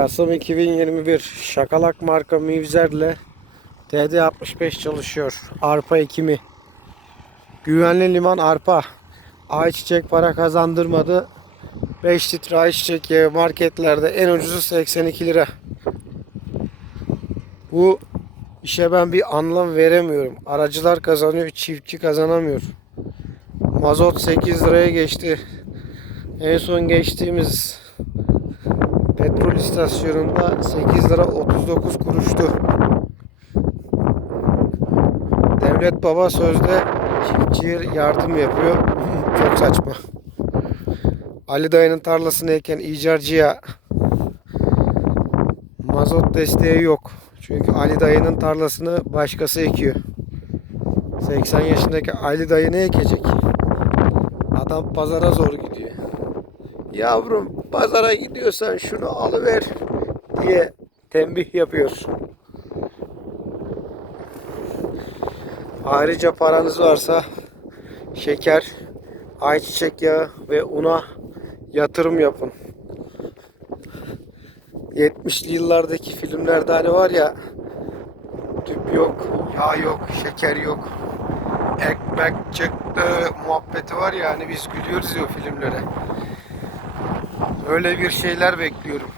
Kasım 2021 Şakalak marka Mivzer'le TD65 çalışıyor. Arpa ekimi. Güvenli liman arpa. Ayçiçek para kazandırmadı. 5 litre ayçiçek yağı marketlerde en ucuzu 82 lira. Bu işe ben bir anlam veremiyorum. Aracılar kazanıyor, çiftçi kazanamıyor. Mazot 8 liraya geçti. En son geçtiğimiz petrol istasyonunda 8 lira 39 kuruştu. Devlet baba sözde çiftçiye yardım yapıyor. Çok saçma. Ali dayının tarlasını eken icarcıya mazot desteği yok. Çünkü Ali dayının tarlasını başkası ekiyor. 80 yaşındaki Ali dayı ne ekecek? Adam pazara zor gidiyor. Yavrum pazara gidiyorsan şunu alıver diye tembih yapıyor. Ayrıca paranız varsa şeker, ayçiçek yağı ve una yatırım yapın. 70'li yıllardaki filmlerde hani var ya tüp yok, yağ yok, şeker yok. Ekmek çıktı muhabbeti var ya hani biz gülüyoruz ya o filmlere. Öyle bir şeyler bekliyorum.